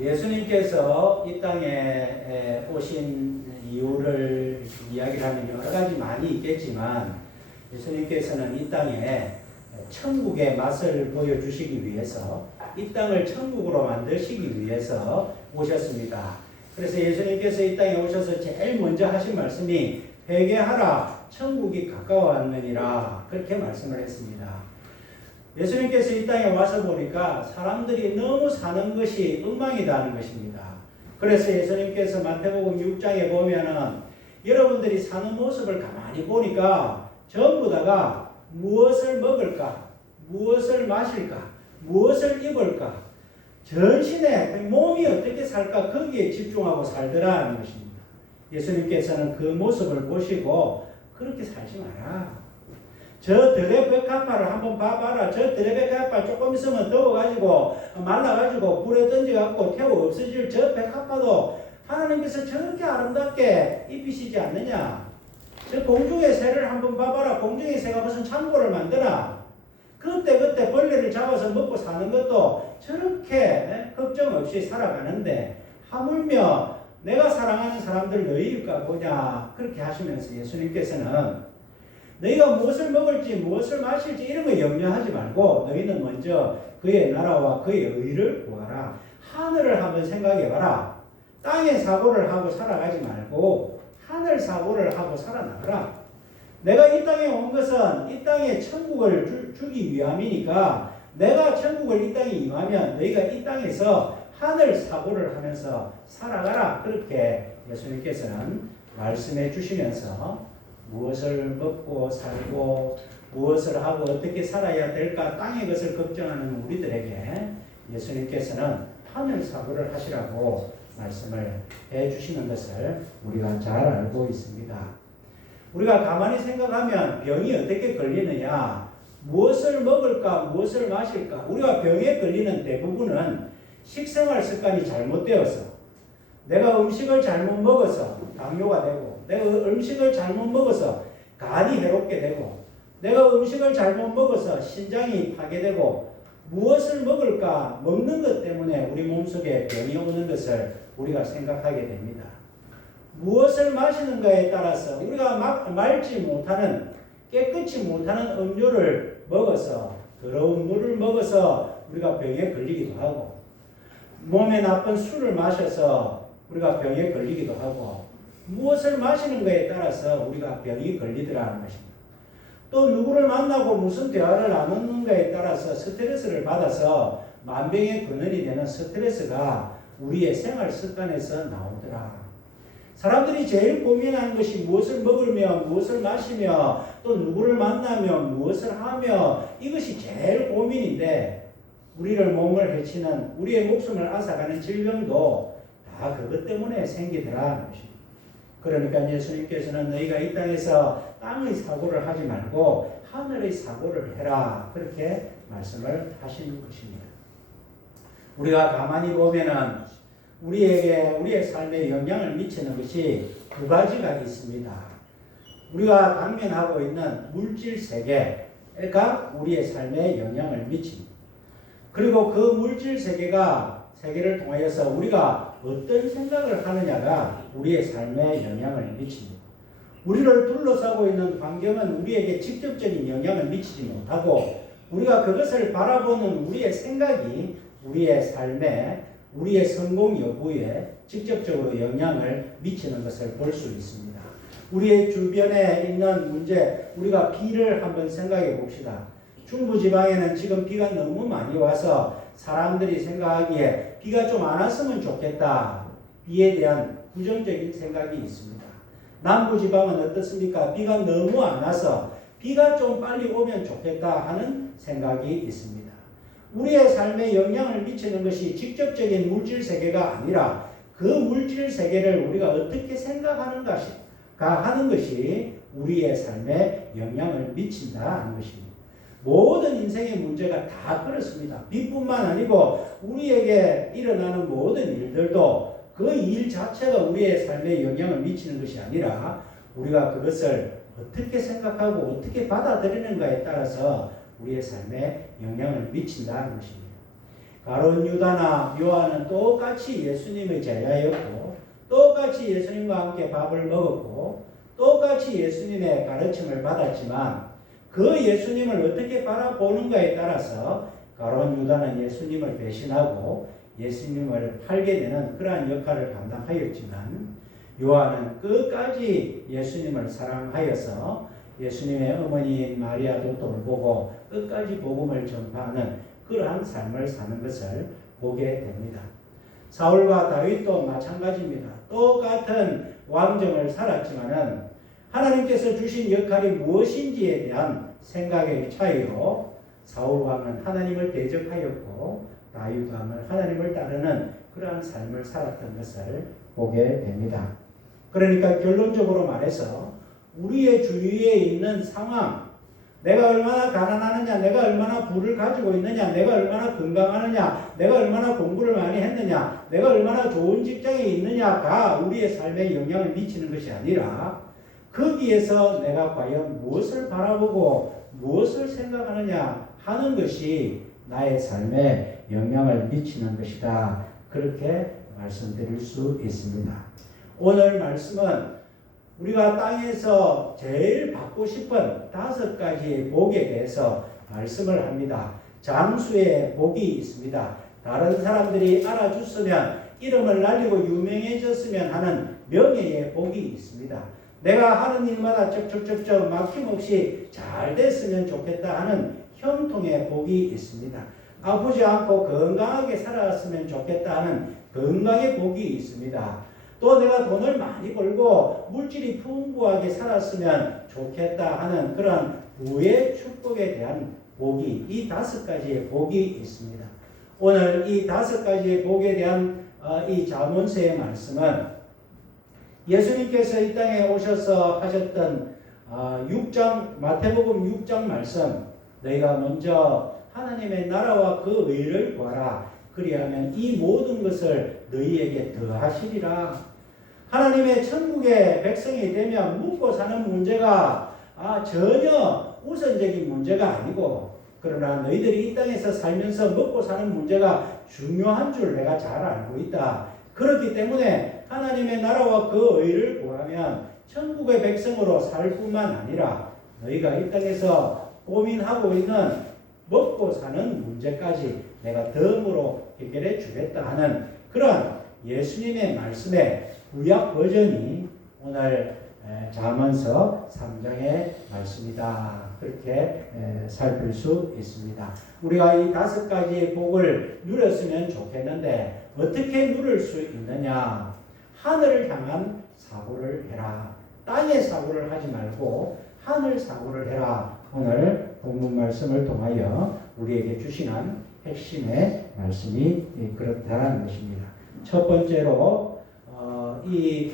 예수님께서 이 땅에 오신 이유를 이야기를 하면 여러 가지 많이 있겠지만 예수님께서는 이 땅에 천국의 맛을 보여주시기 위해서 이 땅을 천국으로 만드시기 위해서 오셨습니다. 그래서 예수님께서 이 땅에 오셔서 제일 먼저 하신 말씀이 회개하라 천국이 가까워왔느니라 그렇게 말씀을 했습니다. 예수님께서 이 땅에 와서 보니까 사람들이 너무 사는 것이 엉망이다는 것입니다. 그래서 예수님께서 마태복음 6장에 보면은 여러분들이 사는 모습을 가만히 보니까 전부 다가 무엇을 먹을까, 무엇을 마실까, 무엇을 입을까, 전신에 몸이 어떻게 살까 거기에 집중하고 살더라는 것입니다. 예수님께서는 그 모습을 보시고 그렇게 살지 마라. 저 드레베카파를 한번 봐봐라. 저 드레베카파 조금 있으면 더워가지고 말라가지고 불에 던져갖고 태워 없어질 저 베카파도 하나님께서 저렇게 아름답게 입히시지 않느냐. 저 공중의 새를 한번 봐봐라. 공중의 새가 무슨 창고를 만드나. 그때 벌레를 잡아서 먹고 사는 것도 저렇게 걱정 없이 살아가는데 하물며 내가 사랑하는 사람들 너희일까 보냐. 그렇게 하시면서 예수님께서는 너희가 무엇을 먹을지 무엇을 마실지 이런 거 염려하지 말고 너희는 먼저 그의 나라와 그의 의를 구하라. 하늘을 한번 생각해봐라. 땅의 사고를 하고 살아가지 말고 하늘 사고를 하고 살아나가라. 내가 이 땅에 온 것은 이 땅에 천국을 주기 위함이니까 내가 천국을 이 땅에 임하면 너희가 이 땅에서 하늘 사고를 하면서 살아가라. 그렇게 예수님께서는 말씀해 주시면서 무엇을 먹고 살고 무엇을 하고 어떻게 살아야 될까 땅의 것을 걱정하는 우리들에게 예수님께서는 하늘 사고를 하시라고 말씀을 해주시는 것을 우리가 잘 알고 있습니다. 우리가 가만히 생각하면 병이 어떻게 걸리느냐, 무엇을 먹을까 무엇을 마실까. 우리가 병에 걸리는 대부분은 식생활 습관이 잘못되어서 내가 음식을 잘못 먹어서 당뇨가 되고 내가 음식을 잘못 먹어서 간이 해롭게 되고 내가 음식을 잘못 먹어서 신장이 파괴되고 무엇을 먹을까 먹는 것 때문에 우리 몸속에 병이 오는 것을 우리가 생각하게 됩니다. 무엇을 마시는가에 따라서 우리가 맑지 못하는 깨끗이 못하는 음료를 먹어서 더러운 물을 먹어서 우리가 병에 걸리기도 하고 몸에 나쁜 술을 마셔서 우리가 병에 걸리기도 하고 무엇을 마시는 것에 따라서 우리가 병이 걸리더라는 것입니다. 또 누구를 만나고 무슨 대화를 나누는가에 따라서 스트레스를 받아서 만병의 근원이 되는 스트레스가 우리의 생활 습관에서 나오더라. 사람들이 제일 고민하는 것이 무엇을 먹으며 무엇을 마시며 또 누구를 만나며 무엇을 하며 이것이 제일 고민인데 우리를 몸을 해치는 우리의 목숨을 앗아가는 질병도 다 그것 때문에 생기더라는 것입니다. 그러니까 예수님께서는 너희가 이 땅에서 땅의 사고를 하지 말고 하늘의 사고를 해라. 그렇게 말씀을 하시는 것입니다. 우리가 가만히 보면은 우리의 삶에 영향을 미치는 것이 두 가지가 있습니다. 우리가 당면하고 있는 물질 세계가 우리의 삶에 영향을 미칩니다. 그리고 그 물질 세계를 통하여서 우리가 어떤 생각을 하느냐가 우리의 삶에 영향을 미칩니다. 우리를 둘러싸고 있는 환경은 우리에게 직접적인 영향을 미치지 못하고 우리가 그것을 바라보는 우리의 생각이 우리의 삶에 우리의 성공 여부에 직접적으로 영향을 미치는 것을 볼 수 있습니다. 우리의 주변에 있는 문제, 우리가 비를 한번 생각해 봅시다. 중부지방에는 지금 비가 너무 많이 와서 사람들이 생각하기에 비가 좀 안 왔으면 좋겠다. 비에 대한 부정적인 생각이 있습니다. 남부지방은 어떻습니까? 비가 너무 안 와서 비가 좀 빨리 오면 좋겠다 하는 생각이 있습니다. 우리의 삶에 영향을 미치는 것이 직접적인 물질 세계가 아니라 그 물질 세계를 우리가 어떻게 생각하는가 하는 것이 우리의 삶에 영향을 미친다 하는 것입니다. 모든 인생의 문제가 다 그렇습니다. 비뿐만 아니고 우리에게 일어나는 모든 일들도 그 일 자체가 우리의 삶에 영향을 미치는 것이 아니라 우리가 그것을 어떻게 생각하고 어떻게 받아들이는가에 따라서 우리의 삶에 영향을 미친다는 것입니다. 가룟 유다나 요한은 똑같이 예수님의 제자였고 똑같이 예수님과 함께 밥을 먹었고 똑같이 예수님의 가르침을 받았지만 그 예수님을 어떻게 바라보는가에 따라서 가룟 유다는 예수님을 배신하고 예수님을 팔게 되는 그러한 역할을 감당하였지만 요한은 끝까지 예수님을 사랑하여서 예수님의 어머니인 마리아도 돌보고 끝까지 복음을 전파하는 그러한 삶을 사는 것을 보게 됩니다. 사울과 다윗도 마찬가지입니다. 똑같은 왕정을 살았지만은 하나님께서 주신 역할이 무엇인지에 대한 생각의 차이로 사울 왕은 하나님을 대적하였고 다윗 왕은 하나님을 따르는 그러한 삶을 살았던 것을 보게 됩니다. 그러니까 결론적으로 말해서 우리의 주위에 있는 상황, 내가 얼마나 가난하느냐, 내가 얼마나 부를 가지고 있느냐, 내가 얼마나 건강하느냐, 내가 얼마나 공부를 많이 했느냐, 내가 얼마나 좋은 직장에 있느냐가 우리의 삶에 영향을 미치는 것이 아니라 거기에서 내가 과연 무엇을 바라보고 무엇을 생각하느냐 하는 것이 나의 삶에 영향을 미치는 것이다. 그렇게 말씀드릴 수 있습니다. 오늘 말씀은 우리가 땅에서 제일 받고 싶은 5가지의 복에 대해서 말씀을 합니다. 장수의 복이 있습니다. 다른 사람들이 알아줬으면 이름을 날리고 유명해졌으면 하는 명예의 복이 있습니다. 내가 하는 일마다 쩍쩍쩍쩍 막힘없이 잘 됐으면 좋겠다 하는 형통의 복이 있습니다. 아프지 않고 건강하게 살았으면 좋겠다 하는 건강의 복이 있습니다. 또 내가 돈을 많이 벌고 물질이 풍부하게 살았으면 좋겠다 하는 그런 부의 축복에 대한 복이 이 5가지의 복이 있습니다. 오늘 이 5가지의 복에 대한 이 잠언서의 말씀은 예수님께서 이 땅에 오셔서 하셨던 6장 마태복음 6장 말씀 너희가 먼저 하나님의 나라와 그 의를 구하라 그리하면 이 모든 것을 너희에게 더하시리라. 하나님의 천국의 백성이 되면 묵고 사는 문제가 전혀 우선적인 문제가 아니고 그러나 너희들이 이 땅에서 살면서 먹고 사는 문제가 중요한 줄 내가 잘 알고 있다. 그렇기 때문에 하나님의 나라와 그 의를 구하면 천국의 백성으로 살 뿐만 아니라 너희가 이 땅에서 고민하고 있는 먹고 사는 문제까지 내가 덤으로 해결해 주겠다 하는 그런 예수님의 말씀의 구약 버전이 오늘 잠언서 3장의 말씀이다. 그렇게 살필 수 있습니다. 우리가 이 5가지의 복을 누렸으면 좋겠는데 어떻게 누릴 수 있느냐? 하늘을 향한 사고를 해라. 땅의 사고를 하지 말고 하늘 사고를 해라. 오늘 본문 말씀을 통하여 우리에게 주시는 핵심의 말씀이 그렇다는 것입니다. 첫 번째로 이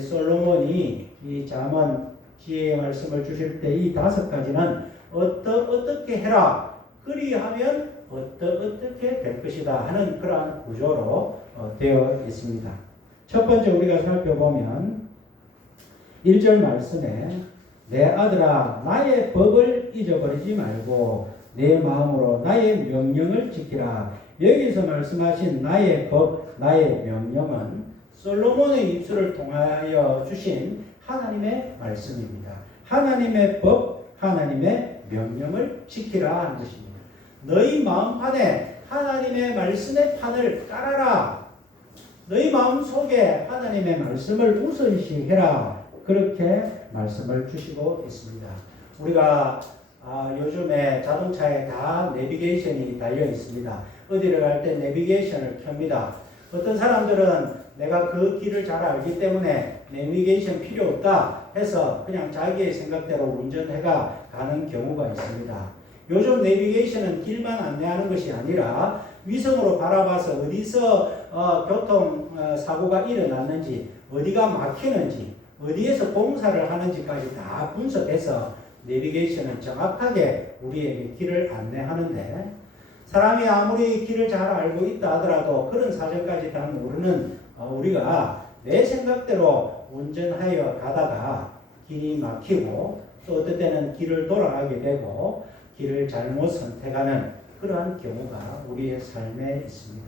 솔로몬이 이 잠언 지혜의 말씀을 주실 때 이 5가지는 어떻게 해라 그리하면 어떻게 될 것이다 하는 그러한 구조로 되어 있습니다. 첫 번째 우리가 살펴보면 1절 말씀에 내 아들아 나의 법을 잊어버리지 말고 내 마음으로 나의 명령을 지키라. 여기서 말씀하신 나의 법, 나의 명령은 솔로몬의 입술을 통하여 주신 하나님의 말씀입니다. 하나님의 법, 하나님의 명령을 지키라 하는 것입니다. 너희 마음판에 하나님의 말씀의 판을 깔아라. 너희 마음속에 하나님의 말씀을 우선시해라. 그렇게 말씀을 주시고 있습니다. 우리가 요즘에 자동차에 다 내비게이션이 달려 있습니다. 어디를 갈 때 내비게이션을 켭니다. 어떤 사람들은 내가 그 길을 잘 알기 때문에 내비게이션 필요 없다 해서 그냥 자기의 생각대로 운전해가 가는 경우가 있습니다. 요즘 내비게이션은 길만 안내하는 것이 아니라 위성으로 바라봐서 어디서 교통사고가 일어났는지, 어디가 막히는지, 어디에서 공사를 하는지까지 다 분석해서 내비게이션은 정확하게 우리에게 길을 안내하는데 사람이 아무리 길을 잘 알고 있다 하더라도 그런 사정까지 다 모르는 우리가 내 생각대로 운전하여 가다가 길이 막히고 또 어떨 때는 길을 돌아가게 되고 길을 잘못 선택하는 그러한 경우가 우리의 삶에 있습니다.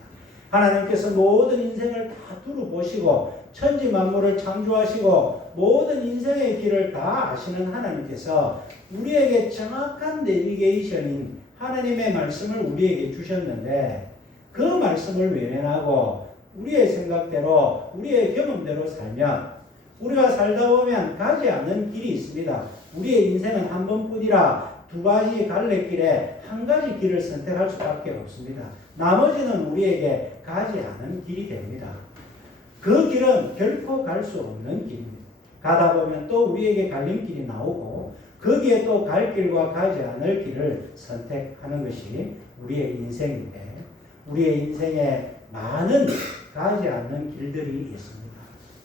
하나님께서 모든 인생을 다 두루 보시고 천지 만물을 창조하시고 모든 인생의 길을 다 아시는 하나님께서 우리에게 정확한 내비게이션인 하나님의 말씀을 우리에게 주셨는데 그 말씀을 외면하고 우리의 생각대로 우리의 경험대로 살면 우리가 살다 보면 가지 않는 길이 있습니다. 우리의 인생은 한 번뿐이라 두 가지 갈래길에 한 가지 길을 선택할 수밖에 없습니다. 나머지는 우리에게 가지 않은 길이 됩니다. 그 길은 결코 갈 수 없는 길입니다. 가다 보면 또 우리에게 갈림길이 나오고 거기에 또 갈 길과 가지 않을 길을 선택하는 것이 우리의 인생인데 우리의 인생에 많은 가지 않는 길들이 있습니다.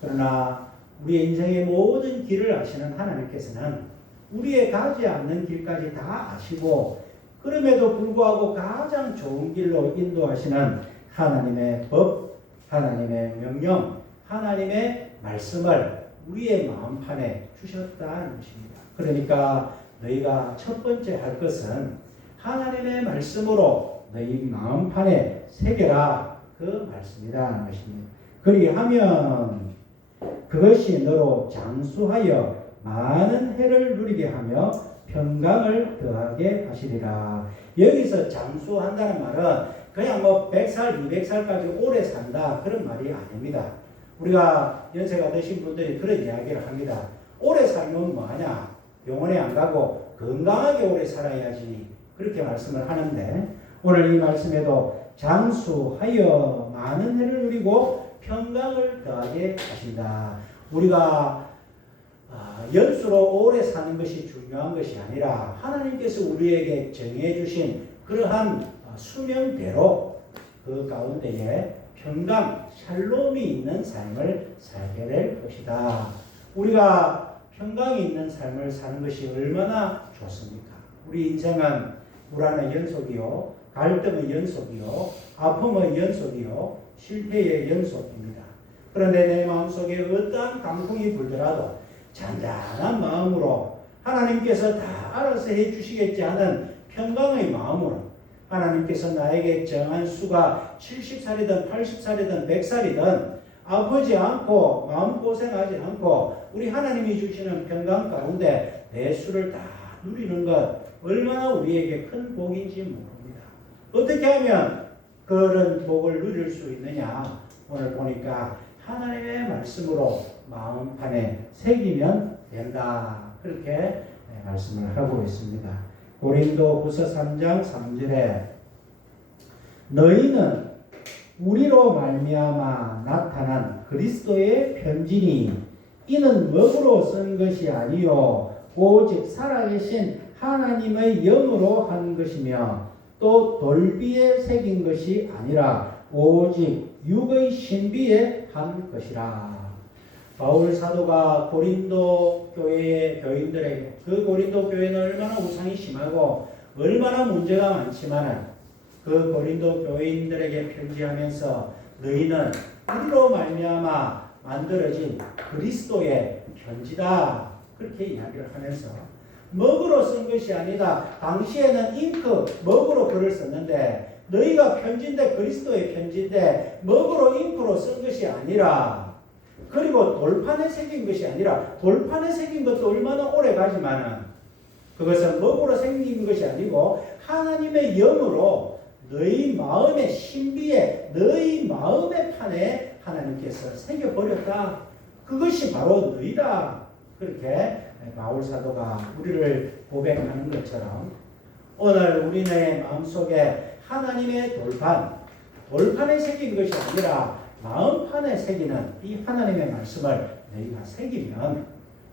그러나 우리의 인생의 모든 길을 아시는 하나님께서는 우리의 가지 않는 길까지 다 아시고 그럼에도 불구하고 가장 좋은 길로 인도하시는 하나님의 법, 하나님의 명령, 하나님의 말씀을 우리의 마음판에 주셨다는 것입니다. 그러니까 너희가 첫 번째 할 것은 하나님의 말씀으로 너희 마음판에 새겨라 그 말씀이라는 것입니다. 그리하면 그것이 너로 장수하여 많은 해를 누리게 하며 평강을 더하게 하시리라. 여기서 장수한다는 말은 그냥 100살, 200살까지 오래 산다 그런 말이 아닙니다. 우리가 연세가 드신 분들이 그런 이야기를 합니다. 오래 살면 뭐하냐? 병원에 안 가고 건강하게 오래 살아야지 그렇게 말씀을 하는데 오늘 이 말씀에도 장수하여 많은 해를 누리고 평강을 더하게 하신다. 우리가 연수로 오래 사는 것이 중요한 것이 아니라 하나님께서 우리에게 정해 주신 그러한 수명대로 그 가운데에 평강, 샬롬이 있는 삶을 살게 될 것이다. 우리가 평강이 있는 삶을 사는 것이 얼마나 좋습니까? 우리 인생은 불안의 연속이요, 갈등의 연속이요, 아픔의 연속이요, 실패의 연속입니다. 그런데 내 마음속에 어떠한 강풍이 불더라도 잔잔한 마음으로 하나님께서 다 알아서 해주시겠지 하는 평강의 마음으로 하나님께서 나에게 정한 수가 70살이든 80살이든 100살이든 아프지 않고 마음고생하지 않고 우리 하나님이 주시는 평강 가운데 내 수를 다 누리는 것 얼마나 우리에게 큰 복인지 모릅니다. 어떻게 하면 그런 복을 누릴 수 있느냐? 오늘 보니까 하나님의 말씀으로 마음판에 새기면 된다. 그렇게 말씀을 하고 있습니다. 고린도후서 3장 3절에 너희는 우리로 말미암아 나타난 그리스도의 편지니 이는 먹으로 쓴 것이 아니요 오직 살아계신 하나님의 영으로 한 것이며 또 돌비에 새긴 것이 아니라 오직 육의 신비에 한 것이라. 바울 사도가 고린도 교회의 교인들에게 그 고린도 교회는 얼마나 우상이 심하고 얼마나 문제가 많지만 그 고린도 교인들에게 편지하면서 너희는 우리로 말미암아 만들어진 그리스도의 편지다 그렇게 이야기를 하면서 먹으로 쓴 것이 아니다. 당시에는 잉크 먹으로 글을 썼는데 너희가 편지인데 그리스도의 편지인데 먹으로 잉크로 쓴 것이 아니라 그리고 돌판에 새긴 것이 아니라 돌판에 새긴 것도 얼마나 오래 가지만은 그것은 먹으로 새긴 것이 아니고 하나님의 영으로 너희 마음의 신비에 너희 마음의 판에 하나님께서 새겨버렸다. 그것이 바로 너희다. 그렇게 바울 사도가 우리를 고백하는 것처럼 오늘 우리네 마음속에 하나님의 돌판에 새긴 것이 아니라 마음판에 새기는 이 하나님의 말씀을 너희가 새기면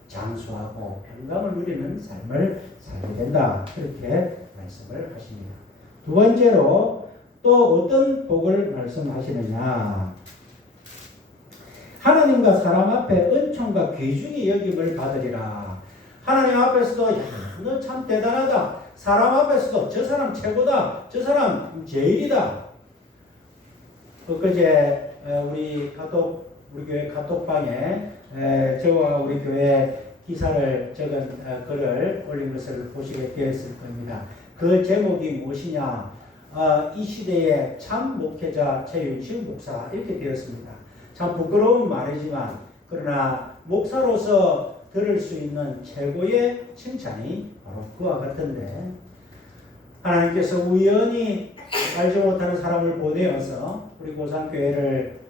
장수하고 평강을 누리는 삶을 살게 된다. 그렇게 말씀을 하십니다. 두 번째로 또 어떤 복을 말씀하시느냐. 하나님과 사람 앞에 은총과 귀중히 여김을 받으리라. 하나님 앞에서도 야, 너 참 대단하다. 사람 앞에서도 저 사람 최고다. 저 사람 제일이다. 엊그제 우리 교회 카톡방에 저와 우리 교회 기사를 적은 글을 올린 것을 보시게 되었을 겁니다. 그 제목이 무엇이냐? 이 시대의 참 목회자 최윤식 목사 이렇게 되었습니다. 참 부끄러운 말이지만 그러나 목사로서 들을 수 있는 최고의 칭찬이 바로 그와 같은데 하나님께서 우연히 알지 못하는 사람을 보내어서 우리 고산교회를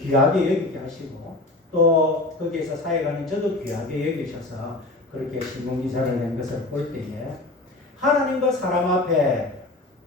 귀하게 여기게 하시고 또 거기에서 사역하는 저도 귀하게 여기셔서 그렇게 신문기사를 낸 것을 볼 때에 하나님과 사람 앞에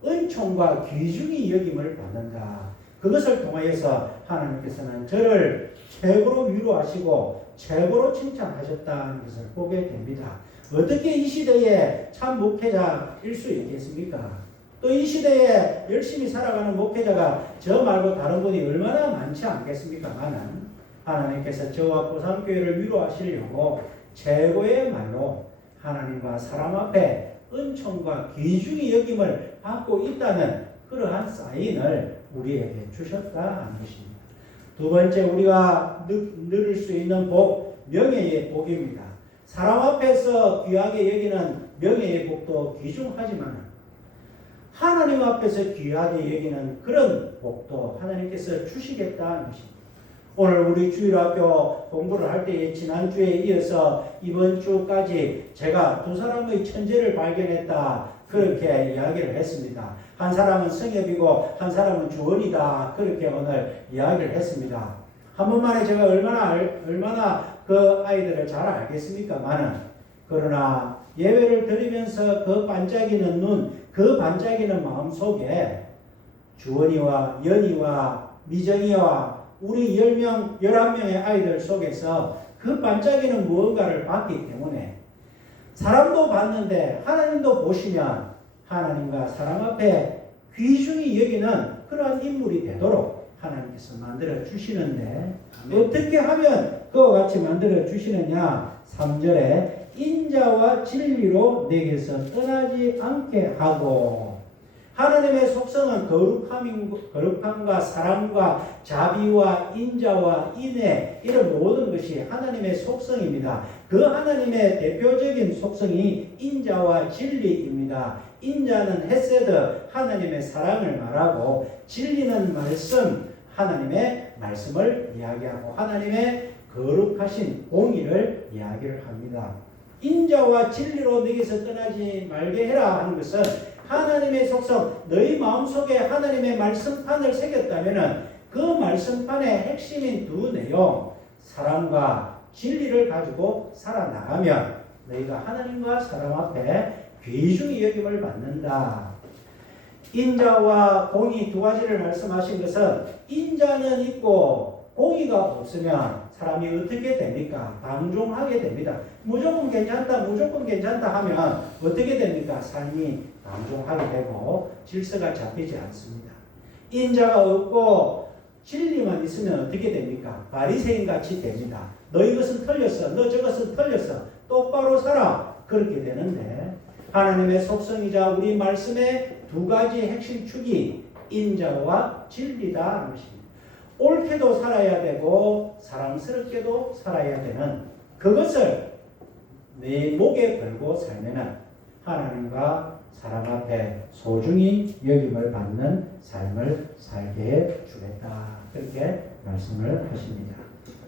은총과 귀중히 여김을 받는다. 그것을 통하여서 하나님께서는 저를 최고로 위로하시고 최고로 칭찬하셨다는 것을 보게 됩니다. 어떻게 이 시대에 참 목회자일 수 있겠습니까? 또 이 시대에 열심히 살아가는 목회자가 저 말고 다른 분이 얼마나 많지 않겠습니까만은 하나님께서 저와 고산교회를 위로하시려고 최고의 말로 하나님과 사람 앞에 은총과 귀중히 여김을 받고 있다는 그러한 사인을 우리에게 주셨다는 것입니다. 두 번째 우리가 누릴 수 있는 복, 명예의 복입니다. 사람 앞에서 귀하게 여기는 명예의 복도 귀중하지만 하나님 앞에서 귀하게 여기는 그런 복도 하나님께서 주시겠다는 것입니다. 오늘 우리 주일학교 공부를 할 때에 지난주에 이어서 이번 주까지 제가 두 사람의 천재를 발견했다 그렇게 이야기를 했습니다. 한 사람은 성엽이고 한 사람은 주원이다 그렇게 오늘 이야기를 했습니다. 한 번만에 제가 얼마나 그 아이들을 잘 알겠습니까만은 그러나 예배를 드리면서 그 반짝이는 눈, 그 반짝이는 마음 속에 주원이와 연이와 미정이와 우리 10명, 11명의 아이들 속에서 그 반짝이는 무언가를 봤기 때문에 사람도 봤는데 하나님도 보시면 하나님과 사람 앞에 귀중히 여기는 그러한 인물이 되도록 하나님께서 만들어 주시는데 어떻게 하면 그와 같이 만들어 주시느냐? 3절에 인자와 진리로 내게서 떠나지 않게 하고 하나님의 속성은 거룩함과 사랑과 자비와 인자와 인애 이런 모든 것이 하나님의 속성입니다. 그 하나님의 대표적인 속성이 인자와 진리입니다. 인자는 헤세드 하나님의 사랑을 말하고 진리는 말씀 하나님의 말씀을 이야기하고 하나님의 거룩하신 공의를 이야기를 합니다. 인자와 진리로 너희에서 떠나지 말게 해라 하는 것은 하나님의 속성, 너희 마음속에 하나님의 말씀판을 새겼다면 그 말씀판의 핵심인 두 내용, 사랑과 진리를 가지고 살아나가면 너희가 하나님과 사람 앞에 귀중히 여김을 받는다. 인자와 공의 두 가지를 말씀하신 것은 인자는 있고 공의가 없으면 사람이 어떻게 됩니까? 방종하게 됩니다. 무조건 괜찮다 하면 어떻게 됩니까? 삶이 방종하게 되고 질서가 잡히지 않습니다. 인자가 없고 진리만 있으면 어떻게 됩니까? 바리새인같이 됩니다. 너 이것은 틀렸어. 너 저것은 틀렸어. 똑바로 살아. 그렇게 되는데 하나님의 속성이자 우리 말씀의 두 가지 핵심 축이 인자와 진리다 하는 것입니다. 옳게도 살아야 되고 사랑스럽게도 살아야 되는 그것을 내 목에 걸고 살면은 하나님과 사람 앞에 소중히 여김을 받는 삶을 살게 해 주겠다. 그렇게 말씀을 하십니다.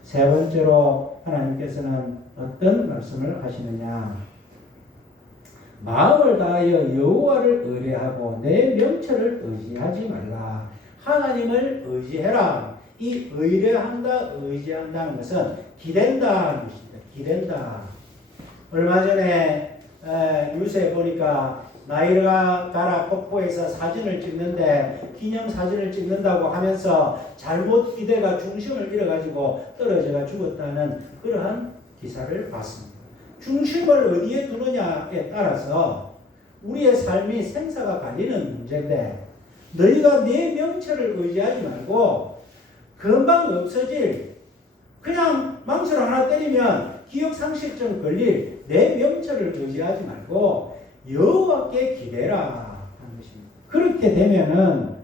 세 번째로 하나님께서는 어떤 말씀을 하시느냐? 마음을 다하여 여호와를 의뢰하고 내 명철을 의지하지 말라. 하나님을 의지해라. 이 의지한다는 것은 기댄다는 것입니다. 기댄다. 얼마 전에 뉴스에 보니까 나이아가라 폭포에서 사진을 찍는데 기념사진을 찍는다고 하면서 잘못 기대가 중심을 잃어가지고 떨어져가 죽었다는 그러한 기사를 봤습니다. 중심을 어디에 두느냐에 따라서 우리의 삶이 생사가 갈리는 문제인데 너희가 내 명철을 의지하지 말고 금방 없어질 그냥 망치로 하나 때리면 기억상실증 걸릴 내 명철을 의지하지 말고 여호와께 기대라 하는 것입니다. 그렇게 되면은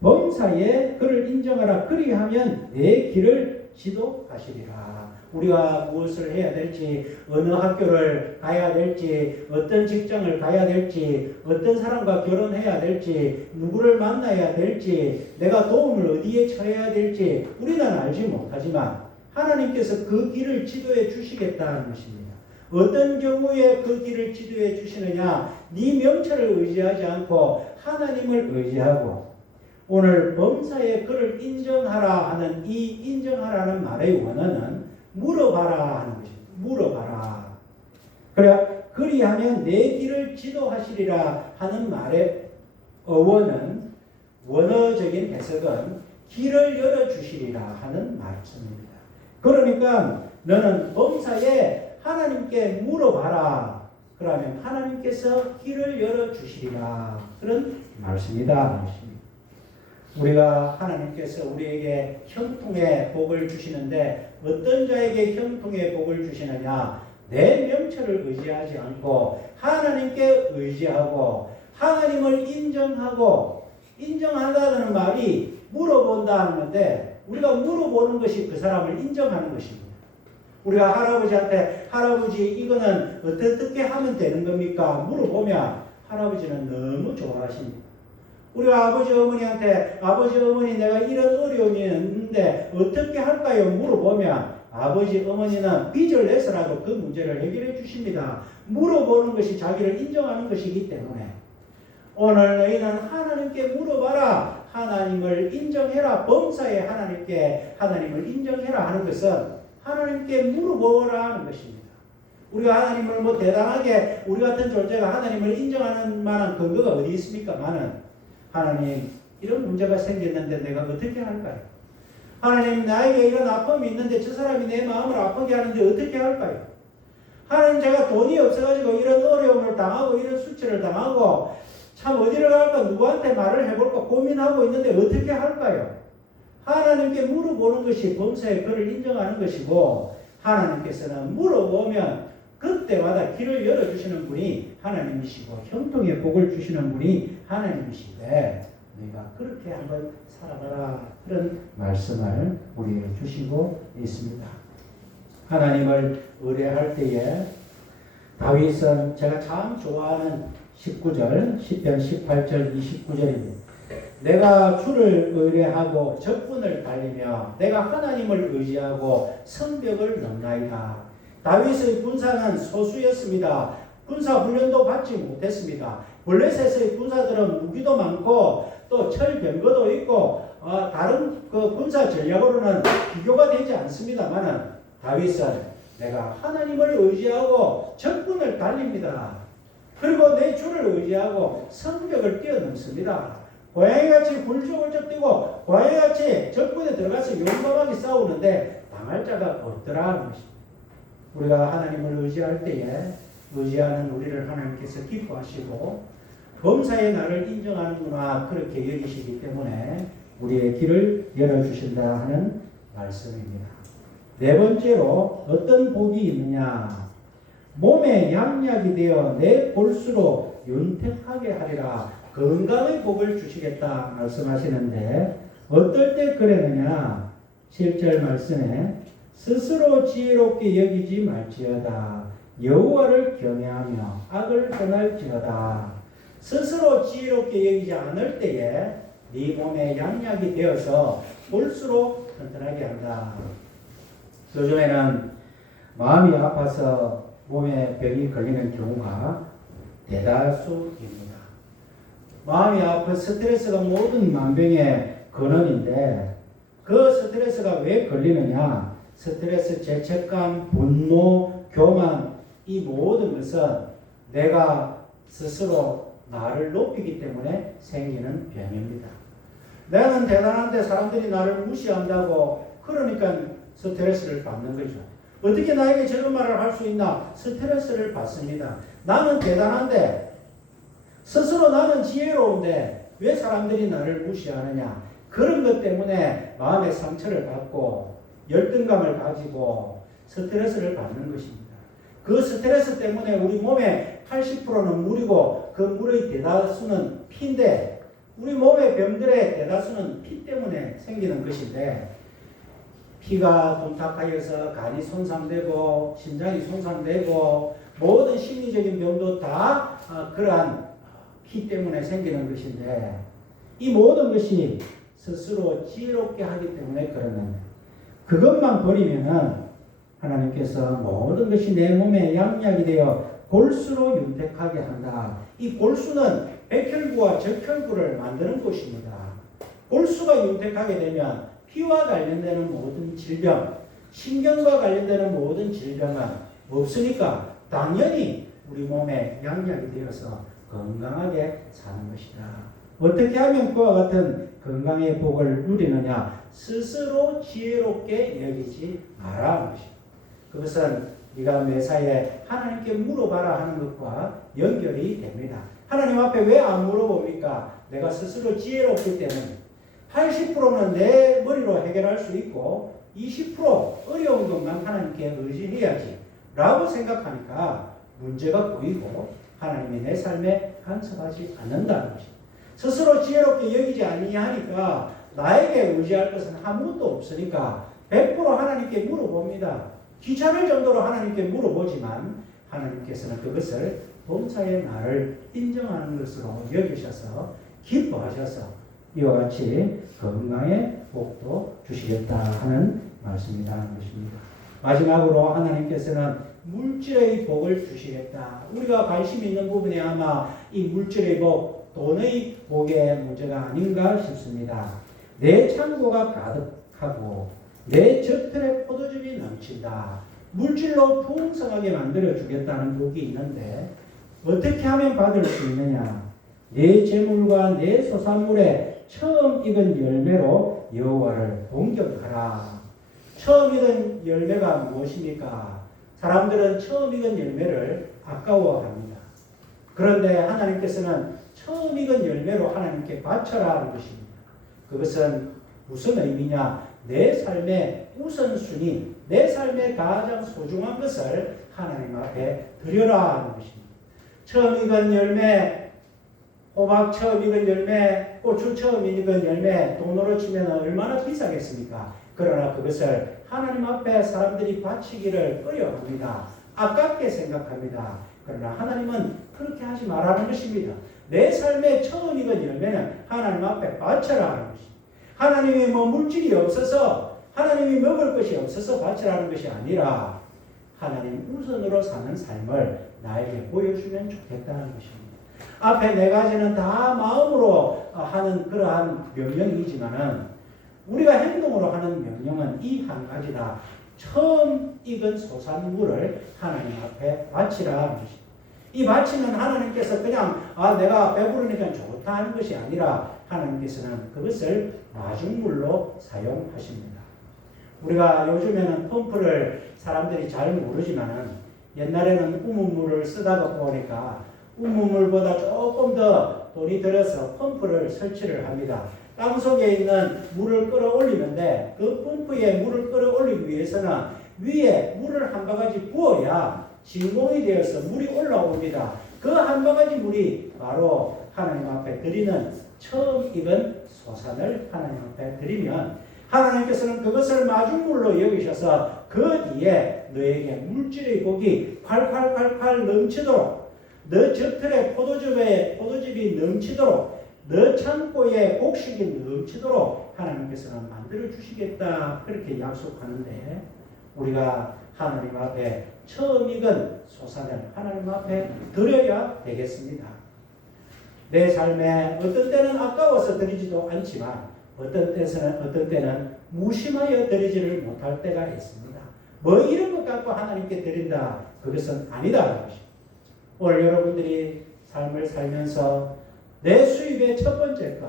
범사에 그를 인정하라. 그리하면 내 길을 지도하시리라. 우리가 무엇을 해야 될지, 어느 학교를 가야 될지, 어떤 직장을 가야 될지, 어떤 사람과 결혼해야 될지, 누구를 만나야 될지, 내가 도움을 어디에 청해야 될지 우리는 알지 못하지만 하나님께서 그 길을 지도해 주시겠다는 것입니다. 어떤 경우에 그 길을 지도해 주시느냐? 네 명철을 의지하지 않고 하나님을 의지하고, 오늘 범사에 그를 인정하라 하는 이 인정하라는 말의 원어는 물어봐라 하는 것입니다. 물어봐라. 그래, 그리하면 내 길을 지도하시리라 하는 말의 어원은, 원어적인 해석은 길을 열어주시리라 하는 말씀입니다. 그러니까 너는 범사에 하나님께 물어봐라. 그러면 하나님께서 길을 열어주시리라. 그런 말씀이다. 우리가 하나님께서 우리에게 형통의 복을 주시는데 어떤 자에게 형통의 복을 주시느냐? 내 명철을 의지하지 않고 하나님께 의지하고 하나님을 인정하고, 인정한다는 말이 물어본다는 건데 우리가 물어보는 것이 그 사람을 인정하는 것입니다. 우리가 할아버지한테 할아버지 이거는 어떻게 하면 되는 겁니까? 물어보면 할아버지는 너무 좋아하십니다. 우리가 아버지 어머니한테 아버지 어머니 내가 이런 어려움이 있는데 어떻게 할까요? 물어보면 아버지 어머니는 빚을 내서라도 그 문제를 해결해 주십니다. 물어보는 것이 자기를 인정하는 것이기 때문에 오늘 너희는 하나님께 물어봐라. 하나님을 인정해라. 범사에 하나님께 하나님을 인정해라 하는 것은 하나님께 물어보라 하는 것입니다. 우리가 하나님을 뭐 대단하게 우리 같은 존재가 하나님을 인정하는 만한 근거가 어디 있습니까? 하나님 이런 문제가 생겼는데 내가 어떻게 할까요? 하나님 나에게 이런 아픔이 있는데 저 사람이 내 마음을 아프게 하는데 어떻게 할까요? 하나님 제가 돈이 없어가지고 이런 어려움을 당하고 이런 수치를 당하고 참 어디를 갈까 누구한테 말을 해볼까 고민하고 있는데 어떻게 할까요? 하나님께 물어보는 것이 범사에 그를 인정하는 것이고 하나님께서는 물어보면 그때마다 길을 열어주시는 분이 하나님이시고 형통의 복을 주시는 분이 하나님이시되 내가 그렇게 한번 살아가라 그런 말씀을 우리에게 주시고 있습니다. 하나님을 의뢰할 때에 다윗은 제가 참 좋아하는 19절, 10편 18절 29절입니다. 내가 주를 의뢰하고 적군을 달리며 내가 하나님을 의지하고 성벽을 넘나이다. 다윗의 군사는 소수였습니다. 군사 훈련도 받지 못했습니다. 블레셋의 군사들은 무기도 많고 또 철병거도 있고 다른 그 군사 전략으로는 비교가 되지 않습니다만은 다윗은 내가 하나님을 의지하고 적군을 달립니다. 그리고 내 주를 의지하고 성벽을 뛰어넘습니다. 고양이같이 굴적굴적 뛰고 고양이같이 적군에 들어가서 용감하게 싸우는데 당할 자가 없더라 하는 것입니다. 우리가 하나님을 의지할 때에 의지하는 우리를 하나님께서 기뻐하시고 범사에 나를 인정하는구나 그렇게 여기시기 때문에 우리의 길을 열어주신다 하는 말씀입니다. 네 번째로 어떤 복이 있느냐? 몸에 양약이 되어 내 볼수록 윤택하게 하리라. 건강의 복을 주시겠다 말씀하시는데 어떨 때 그랬느냐? 7절 말씀에 스스로 지혜롭게 여기지 말지어다. 여호와를 경외하며 악을 떠날지어다. 스스로 지혜롭게 여기지 않을 때에 네 몸에 양약이 되어서 볼수록 튼튼하게 한다. 요즘에는 마음이 아파서 몸에 병이 걸리는 경우가 대다수입니다. 마음이 아파 스트레스가 모든 만병의 근원인데 그 스트레스가 왜 걸리느냐? 스트레스, 죄책감, 분노, 교만 이 모든 것은 내가 스스로 나를 높이기 때문에 생기는 병입니다. 나는 대단한데 사람들이 나를 무시한다고 그러니까 스트레스를 받는 거죠. 어떻게 나에게 저런 말을 할 수 있나? 스트레스를 받습니다. 나는 대단한데 스스로 나는 지혜로운데 왜 사람들이 나를 무시하느냐? 그런 것 때문에 마음의 상처를 받고 열등감을 가지고 스트레스를 받는 것입니다. 그 스트레스 때문에 우리 몸의 80%는 물이고 그 물의 대다수는 피인데 우리 몸의 병들의 대다수는 피 때문에 생기는 것인데 피가 돈탁하여서 간이 손상되고 심장이 손상되고 모든 심리적인 병도 다 그러한 피 때문에 생기는 것인데 이 모든 것이 스스로 지혜롭게 하기 때문에 그러는 그것만 버리면은 하나님께서 모든 것이 내 몸에 양약이 되어 골수로 윤택하게 한다. 이 골수는 백혈구와 적혈구를 만드는 곳입니다. 골수가 윤택하게 되면 피와 관련되는 모든 질병, 신경과 관련되는 모든 질병은 없으니까 당연히 우리 몸에 양약이 되어서 건강하게 사는 것이다. 어떻게 하면 그와 같은 건강의 복을 누리느냐? 스스로 지혜롭게 여기지 마라 하는 것입니다. 그것은 네가 매사에 하나님께 물어봐라 하는 것과 연결이 됩니다. 하나님 앞에 왜 안 물어봅니까? 내가 스스로 지혜롭기 때문에 80%는 내 머리로 해결할 수 있고 20% 어려운 것만 하나님께 의지해야지 라고 생각하니까 문제가 보이고 하나님이 내 삶에 간섭하지 않는다는 것입니다. 스스로 지혜롭게 여기지 아니하니까 나에게 의지할 것은 아무것도 없으니까 100% 하나님께 물어봅니다. 귀찮을 정도로 하나님께 물어보지만 하나님께서는 그것을 범사의 나를 인정하는 것으로 여기셔서 기뻐하셔서 이와 같이 건강의 복도 주시겠다 하는 말씀이 나온 것입니다. 마지막으로 하나님께서는 물질의 복을 주시겠다. 우리가 관심 있는 부분이 아마 이 물질의 복, 돈의 복의 문제가 아닌가 싶습니다. 내 창고가 가득하고 내 젖들에 포도즙이 넘친다. 물질로 풍성하게 만들어 주겠다는 복이 있는데 어떻게 하면 받을 수 있느냐? 내 재물과 내 소산물에 처음 익은 열매로 여호와를 공경하라. 처음 익은 열매가 무엇입니까? 사람들은 처음 익은 열매를 아까워합니다. 그런데 하나님께서는 처음 익은 열매로 하나님께 바쳐라 하는 것입니다. 그것은 무슨 의미냐? 내 삶의 우선순위, 내 삶의 가장 소중한 것을 하나님 앞에 드려라 하는 것입니다. 처음 익은 열매, 호박 처음 익은 열매, 고추 처음 익은 열매, 돈으로 치면 얼마나 비싸겠습니까? 그러나 그것을 하나님 앞에 사람들이 바치기를 꺼려합니다. 아깝게 생각합니다. 그러나 하나님은 그렇게 하지 말라는 것입니다. 내 삶의 처음 익은 열매는 하나님 앞에 바쳐라 하는 것입니다. 하나님이 물질이 없어서 하나님이 먹을 것이 없어서 바치라는 것이 아니라 하나님 우선으로 사는 삶을 나에게 보여주면 좋겠다는 것입니다. 앞에 네 가지는 다 마음으로 하는 그러한 명령이지만은 우리가 행동으로 하는 명령은 이 한 가지다. 처음 익은 소산물을 하나님 앞에 바치라 하는 것입니다. 이 바치는 하나님께서 그냥 내가 배부르니까 좋다 하는 것이 아니라 하나님께서는 그것을 마중물로 사용하십니다. 우리가 요즘에는 펌프를 사람들이 잘 모르지만은 옛날에는 우문물을 쓰다가 보니까 우문물보다 조금 더 돈이 들어서 펌프를 설치를 합니다. 땅속에 있는 물을 끌어올리는데 그 펌프에 물을 끌어올리기 위해서는 위에 물을 한 바가지 부어야 진공이 되어서 물이 올라옵니다. 그 한 바가지 물이 바로 하나님 앞에 드리는 처음 익은 소산을 하나님 앞에 드리면 하나님께서는 그것을 마중물로 여기셔서 그 뒤에 너에게 물질의 복이 콸콸콸콸 넘치도록 너 젖틀에 포도즙이 넘치도록 너 창고에 곡식이 넘치도록 하나님께서는 만들어 주시겠다 그렇게 약속하는데 우리가 하나님 앞에 처음 익은 소산을 하나님 앞에 드려야 되겠습니다. 내 삶에 어떤 때는 아까워서 드리지도 않지만 어떤 때는 무심하여 드리지를 못할 때가 있습니다. 뭐 이런 것 갖고 하나님께 드린다. 그것은 아니다. 오늘 여러분들이 삶을 살면서 내 수입의 첫 번째 것,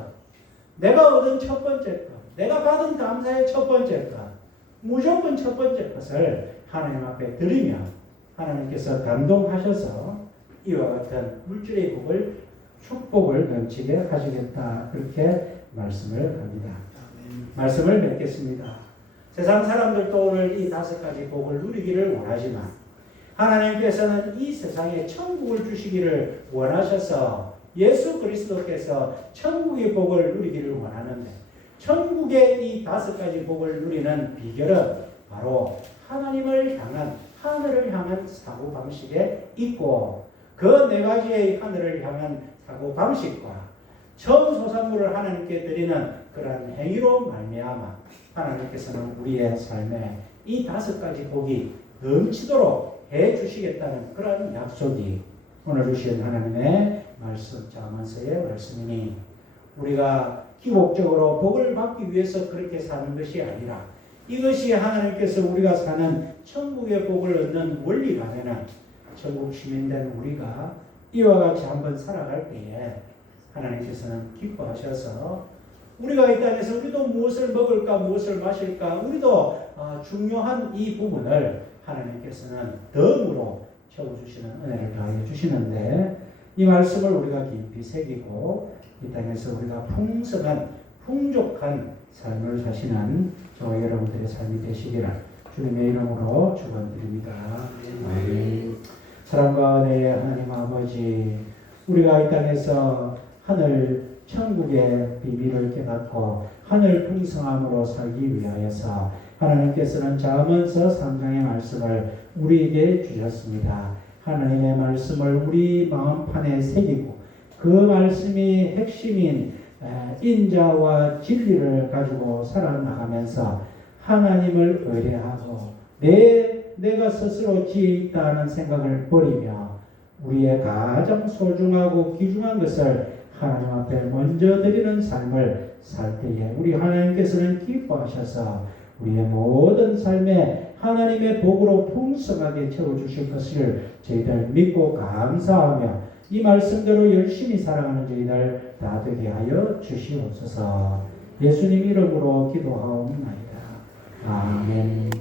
내가 얻은 첫 번째 것, 내가 받은 감사의 첫 번째 것, 무조건 첫 번째 것을 하나님 앞에 드리면 하나님께서 감동하셔서 이와 같은 물질의 복을 축복을 넘치게 하시겠다. 그렇게 말씀을 합니다. 말씀을 맺겠습니다. 세상 사람들도 오늘 이 5가지 복을 누리기를 원하지만 하나님께서는 이 세상에 천국을 주시기를 원하셔서 예수 그리스도께서 천국의 복을 누리기를 원하는데 천국의 이 5가지 복을 누리는 비결은 바로 하나님을 향한, 하늘을 향한 사고방식에 있고, 그 4가지의 하늘을 향한 사고방식과 처음 소산물을 하나님께 드리는 그러한 행위로 말미암아 하나님께서는 우리의 삶에 이 5가지 복이 넘치도록 해 주시겠다는 그런 약속이 오늘 주신 하나님의 말씀, 자문서의 말씀이니, 우리가 기복적으로 복을 받기 위해서 그렇게 사는 것이 아니라 이것이 하나님께서 우리가 사는 천국의 복을 얻는 원리라면 천국 시민된 우리가 이와 같이 한번 살아갈 때에 하나님께서는 기뻐하셔서 우리가 이 땅에서 우리도 무엇을 먹을까, 무엇을 마실까, 우리도 중요한 이 부분을 하나님께서는 덤으로 채워주시는 은혜를 더하여 주시는데, 이 말씀을 우리가 깊이 새기고 이 땅에서 우리가 풍성한, 풍족한 삶을 사시는 저와 여러분들의 삶이 되시기를 주님의 이름으로 축원드립니다. 아멘. 사랑과 은혜의 하나님 아버지, 우리가 이 땅에서 하늘 천국의 비밀을 깨닫고 하늘 풍성함으로 살기 위하여서 하나님께서는 잠언서 3장의 말씀을 우리에게 주셨습니다. 하나님의 말씀을 우리 마음판에 새기고 그 말씀이 핵심인 인자와 진리를 가지고 살아나가면서 하나님을 의뢰하고 내가 스스로 지혜있다는 생각을 버리며 우리의 가장 소중하고 귀중한 것을 하나님 앞에 먼저 드리는 삶을 살 때에 우리 하나님께서는 기뻐하셔서 우리의 모든 삶에 하나님의 복으로 풍성하게 채워주실 것을 저희들 믿고 감사하며 이 말씀대로 열심히 살아가는 저희들 다 되게 하여 주시옵소서. 예수님 이름으로 기도하옵나이다. 아멘.